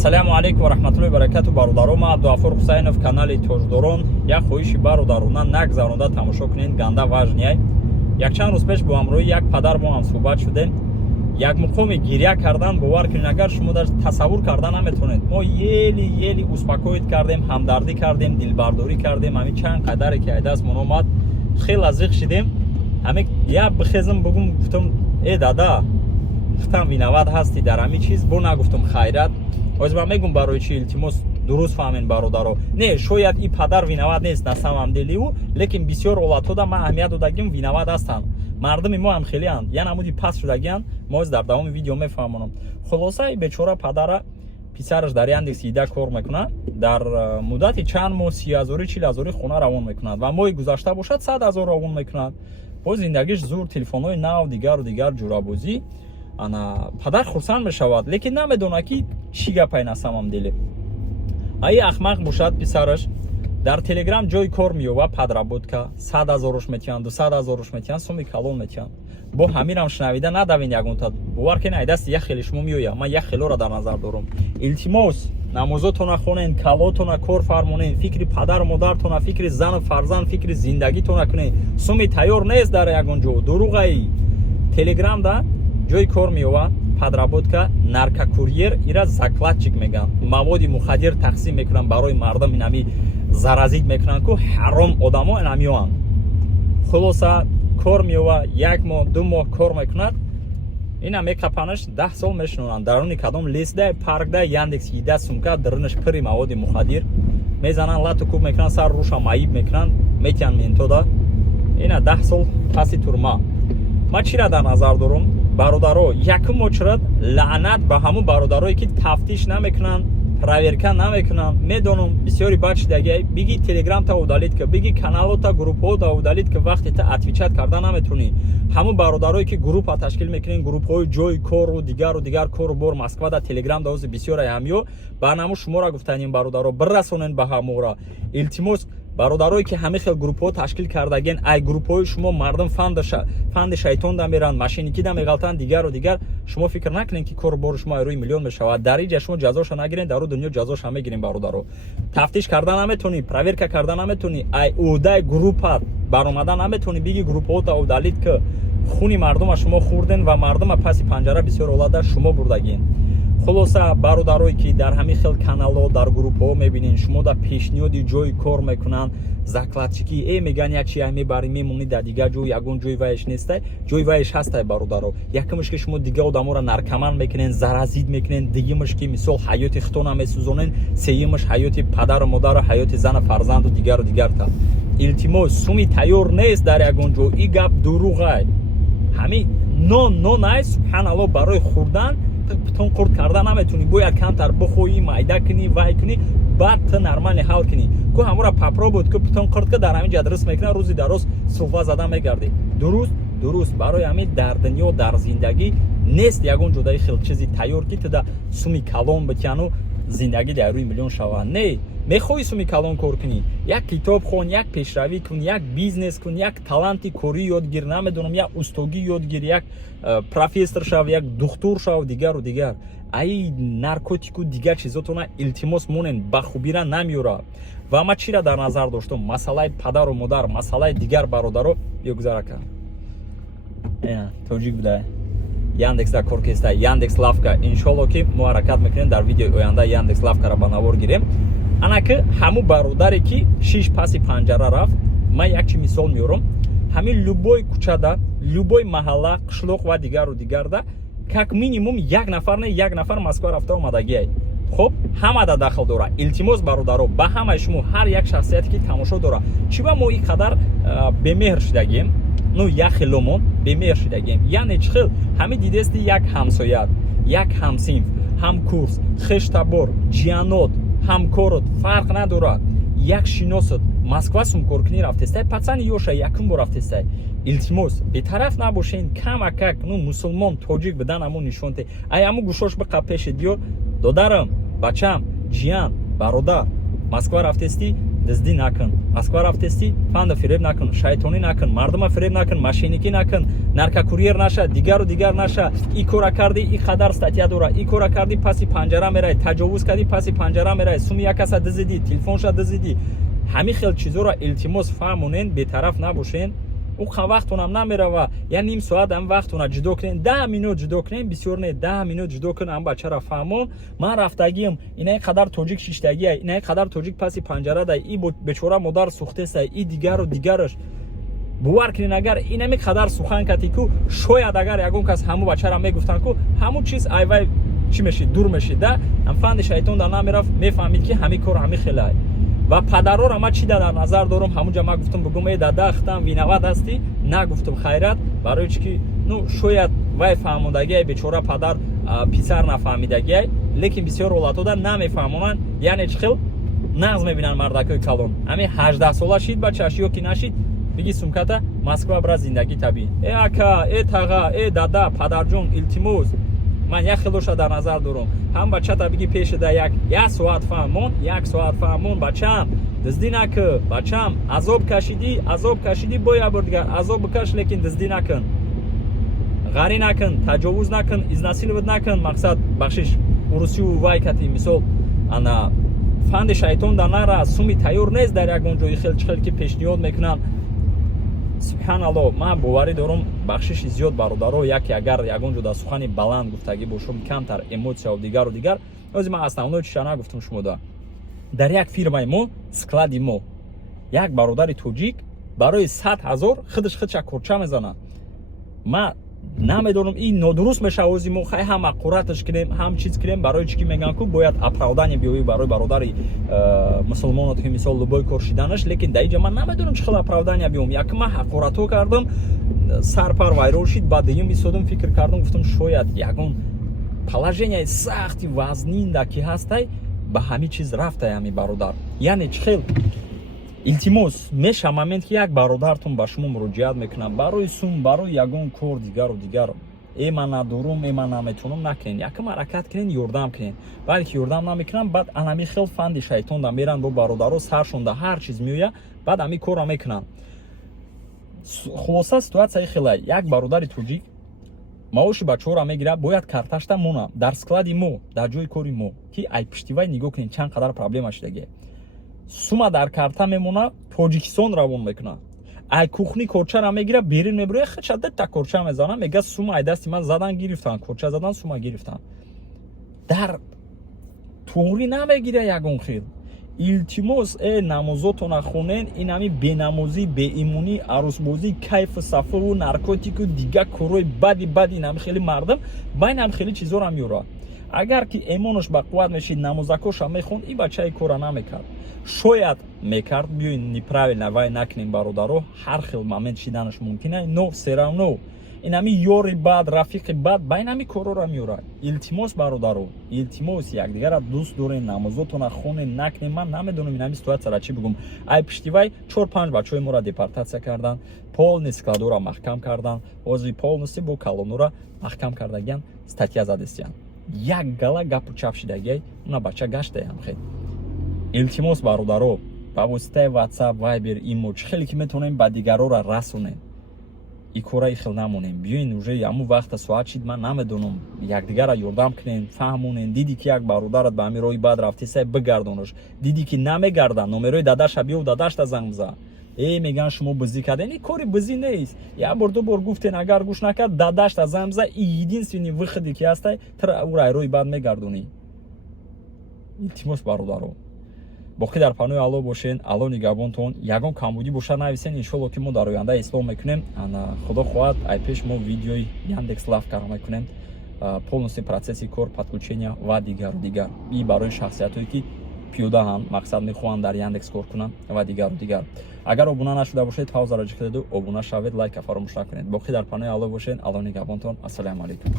Ассаляму алейкум ва раҳматуллоҳи ва баракату бародаро. Ман Абдуғафур Ҳусайнов, канали Тоҷдорон. Як хоҳиши бародарона нагзаронда тамошо кунед, ганда важния. Якчанд рӯз пеш бо ҳамроҳи як падар бо ҳам суҳбат шудем. Як муқоми гирья кардан, бовар кунед, агар шумо дар тасаввур карда наметавонед. Мо ели успокоит кардем, ҳамдардӣ кардем, дилбардорӣ кардем. Ҳамин чанд қадаре ки айдаст мон омад, хеле азиқ шидем. Ҳамин я бихезам бугум, гуфтам дада, гуфтам виноват ҳасти дар ҳамин чиз, бо нагуфтам хайрат. Оз ба мегум барои чи илтимос дуруст фаҳмед бародаро. Не, шояд и падар виноват нест на самом деле ӯ, лекин бисёр ҳолатҳода ман аҳамият додагим виноват ҳастанд. Мардуми мо ҳам хелеанд, я намуди паст шудагианд, мо дар давоми видео мефаҳмонам. Хулоса бечора падара писараш дар Яндекс Ида кор мекунад, дар муддати чанд моҳ 30,000 40,000 хона равон мекунад ва моҳи гузашта бошад 100,000 равон мекунад. Бо зиндагиш зур, телефонҳои нав, дигар ҷурабозӣ. Ана падар хурсанд мешавад, лекин намедонад ки чӣ гапай на самом деле. Ай ахмақ бошад писараш дар телеграм ҷои кор меёвад, подработка 100,000 метиҳанд, 200,000 метиҳанд, суми калон метиҳанд. Бо ҳамирам шунавида надавен ягонта бовар кен айдасти як хеле шумо меояд. Ман як хелоро дар назар дорам. Илтимос намозотона хонен, калотона кор фармонен, фикри падару модаратона, фикри зану фарзанд, фикри зиндагитона кунед. Суми тайёр нест дар ягон ҷо. Дуруғаи телеграмда ҷои кор меёвад, подработка, наркокурьер, ира закладчик меган. Маводи мухаддир тақсим мекунанд барои мардам, инами заразид мекунанд ку ҳаром одамо инамиёанд. Хулоса кор меёвад, 1 моҳ 2 моҳ кор мекунад. Ина мекапанаш 10 сол мешунонанд. Даруни кадом листда паркда Яндекс Ида сумка дарунаш пури маводи мухаддир мезананд, лату куб мекунанд, сар руша маиб мекунанд, метиҳанд ментода. Ина 10 сол паси турма. Ман чиро дар назар дорам? Бародаро, якум очрад лаънат ба ҳамун бародарое ки тафтиш намекунанд, проверка намекунанд. Медонам бисёри бад шидаги, биги телеграмта удалид ка, биги каналота, группҳода удалид ка, вақте та отвечат карда наметавонӣ. Ҳамун бародарое ки группа ташкил мекунен, группҳои ҷои кору дигару кору бор Москвада телеграмда ози бисёра ҳамё барнаму шуморо гуфтанем бародаро бирасонен ба ҳамора. Илтимос бародарое ки ҳамин хел группҳо ташкил кардаген, ай группҳои шумо мардум фанди шайтонда меранд, машиникида меғалтанд, дигару дигар, шумо фикр накунед ки кору бори шумо айрӯи миллион мешавад. Дар инҷа шумо ҷазоша нагирен, дар дунё ҷазоша мегирем бародаро. Тафтиш карда наметонӣ, проверка карда наметонӣ, ай уҳдаи группа баромада наметонӣ, биги группҳота удалид ки хуни мардума шумо хӯрден ва мардума паси панҷара бисёр ҳолатда шумо бурдагин. Хулоса бародарое ки дар ҳамин хел каналҳо, дар группҳо мебинен, шумо да пешниҳоди ҷои кор мекунанд, закладчикӣ меган як чи мебарӣ мемонӣ дар дигар ҷо, ягон ҷои вайш нестай, ҷои вайш ҳастай бародаро. Якумаш ки шумо дигар одаморо наркоман мекунен, заразид мекунен, дуюмаш ки мисол ҳаёти хитона месӯзонен, сеюмаш ҳаёти падару модару, ҳаёти зану фарзанду дигару дигарта. Илтимос суми тайёр нест дар ягон ҷо, и гап дуруғай. Ҳамин нон ай субҳаналлоҳ барои хӯрдан питон қурд карда наметунӣ, бояд камтар бухоӣ, майда кунӣ, вай кунӣ, баъд ты нормале ҳал кунӣ. Ку ҳамора попробуй ку питон қурд ка дар ҳамин ҷа дуруст мекунад, рӯзи дароз суҳба зада мегардӣ. Дуруст барои ҳамин дар дунё, дар зиндагӣ нест ягон ҷодаи хел чизи тайёр ки туда суми калон битиҳану зиндагӣ дар рӯи миллион шавад. Не, мехоҳӣ суми калон кор кунӣ, як китоб хон, як пешравӣ кун, як бизнес кун, як таланти корӣ ёдгир, намедонам, як устогӣ ёдгир, як профессор шав, як духтур шав, дигару дигар. Ай наркотику дигар чизотона илтимос монен ба хубира намеёрад. Ва ман чиро дар назар доштам? Масъалаи падару модар, масъалаи дигар бародаро биёгузарака. Тоҷик буда. Яндексда кор кеста, Яндекс Лавка. Иншоалло ки мо ҳаракат мекунем дар видеои оянда Яндекс Лавкаро ба навор гирем. Ана ки ҳамун бародаре ки шиш паси панҷара рафт, ман як чи мисол меорам. Ҳамин любой кӯчада, любой маҳалла, қишлоқ ва дигару дигарда как минимум як нафар Москва рафта омадагиай. хоб ҳамада дахл дора. Илтимос бародаро ба ҳамаи шумо ҳар як шахсияте ки тамошо дора, чӣ ба мо ин қадар бемеҳр шудагем, ну як хеломон бемеҳр шудагем, яъне чӣ хел ҳамин дидести як ҳамсоят, як ҳамсинф, ҳамкурс, хештабор, ҷиянот, ҳамкорот фарқ надорад. Як шиносат Москва сумкоркунӣ рафтестай, пацани ёша якум бор рафтестай. Илтимос бетараф набошен, камакак ну мусулмон тоҷик бидан аму нишонте. Ай аму гӯшош биқаб пеши диё, додарам, бачам, ҷиян, бародар, Москва рафтестӣ, дизди накун, Москва рафтести, фанда фиреб накун, шайтонӣ накун, мардума фиреб накун, мошенникӣ накун, наркокурьер наша, дигару дигар наша, и кора карди, и қадар статья дора, и кора карди, паси панҷара мерай, таҷовуз карди, паси панҷара мерай, суми як каса дизиди, телефонша дизиди. ҳамин хел чизора илтимос фаҳмонен, бетараф набошен. او وقتونم نمیره یا نیم ساعت هم وقتونه جدا کنین 10 minut جدا کنین بسیار نه 10 minut جدا کنین هم بچه را فهمون من رفتگیم اینا قدر توجیک شیشتگی اینا قدر توجیک پسی پنجره ده ای بیچاره مادر سوخته است ای دیگر و دیگرش باور کنین اگر اینا می قدر سخن کتی کو شاید اگر یگون کس همو بچه را میگفتن کو همون چیز ای وای چی میشه دور میشه ده هم فند شیطان در نمیرفت میفهمید که همین کار همین خیلی و پدرها را ما چی در نظر دارم همونجا ما گفتم بگم ای دادا اختم وینواد هستی نگفتم خیرت برای چی نو شاید وای فهموندگی بیچاره پدر پسر نفهمیدگی لیکن بسیار اولادها در نمیفهمونن یعنی چی خیل نغز میبینن مردکای کلون همین 18 ساله شید بچه‌ش یا کی نشید بگی سمکتا مسکو برای زندگی طبیعی ای اکا ای تاغا ای دادا پدر جون التماس من یک خیلوشا در نظر دارم هم بچه تا بگی پیش ده یک ساعت فهمون یک ساعت فهمون بچم دزدی نکن بچم عذاب کشیدی باید بردگر عذاب بکش لیکن دزدی نکن غری نکن تجاوز نکن ازناسیلوت نکن مقصد بخشش روسی و وای کتی مثال انا فند شیطان در نره سومی تیار نیست در یک اونجایی خیلی که پیشنهاد میکنن سبحان الله من باوری دارم بخشش زیاد برادرها یکی اگر یگون جدا سخنی بلند گفتگی باشم کمتر اموسیا و دیگر از من اصلا اونو چیزا نگفتم شما در یک فیرمای ما سکلادی ما یک برادر توجیک برای 100,000 خودش کورچه میزنه من نمیدونم این نادرست میشه از ما خیلی هم اقورتش کنیم هم چیز کنیم برای چی میگن که باید اپرودانی بیایی برای برادر مسلمانات که مثال لبای کارشیدنش لیکن در اینجا من نمیدونم چه خیلی اپرودانی بیام یک من اقورتو کردم سرپر وایرال شد بعد دیگه میسودم فکر کردم گفتم شاید یگون положение سختی وزنینده که هستی به همین چیز رفته همین برادر یعنی چه خیلی التماس میشه момент که یک برادرتون به شما مراجعت میکنه برای سوم برای یگون کار دیگر ای من ندارم ای من نمیتونم نکنین یکم حرکت کنین یاردم کنین بلکه یاردم نمیکنن بعد انمی خیلی فند شیطان دا میرن با برادرها سرشون ده هر چیز میویه بعد امی کار میکنن خلاصه سیتواسیا خیلی یک برادر توجیک маоши бачаҳоро мегирад бояд карташта мона дар склади мо дар ҷои кори мо ки ай пиштивай нигоҳ кунед чанд қадар проблема шудаги сума дар карта мемона тоҷикистон равон мекунад ай кухни корчара мегирад берин мебурад хачадата корча мезанад мегӯяд сума ай дасти ман задан гирифтан корча задан сума гирифтан дар туғрӣ намегирад ягон хел илтимос намозотона хонен ин ҳами бенамозӣ беимунӣ арӯсбозӣ кайфу сафару наркотику дигар корои бади ин ҳами хеле мардум ба ин ҳам хеле чизора меёрад агар ки эмонош ба қувват мешид намозакоша мехонд ин бача ин кора намекард шояд мекард биёин неправильно вай накунем бародаро ҳар хел момент шиданаш мумкина но все равно ин ҳами ёри бад рафиқи бад ба ин ҳами корора меёрад илтимос бародаро илтимос якдигара дӯст дорен намозотона хонен накунем ман намедонам ин ҳами ситуатсияра чӣ бигӯм ай пиштивай 4-5 бачаҳои моро депортатсия кардан полни складора маҳкам кардан ҳозир полнуси бо калонора маҳкам кардагиян статья задестиян як гала гапу чап шидагиай уна бача гаштаям хел илтимос бародаро ба воситаи ватсап вайбер имо чӣ хеле ки метавонем ба дигарора расонем ин кора хел намонем биёин уже ҳамун вақта соат шид ман намедонам якдигара ёрдам кунем фаҳмонем диди ки як бародарат ба ҳамин роҳи бад рафтесай бигардонаш диди ки намегарда номерои дадаша биёв дадашта занг бизан меган шумо бизӣ кардем ин кори бизӣ нест як бор ду бор гуфтен агар гӯш накард дадашта занг бизан ин единственный выходи ки ҳастай тра ура роҳи бад мегардонӣ илтимос бародаро боқӣ дар панои алло бошен алло нигоҳбонтон ягон камбудӣ бошад нависен иншолло ки мо дар оянда ислом мекунем худо хоҳад ай пеш мо видеои яндекс лав кар мекунем полностью процесси кор подключения ва дигар и барои шахсиятое ки пиёдаҳанд мақсад мехоҳанд дар яндекс кор кунанд ва дигар агар обуна нашуда бошед ҳавзаро ҷихеду обуна шавед лайка фаромӯш накунед боқӣ дар панои алло бошен алло нигоҳбонтон ассалому алайкум.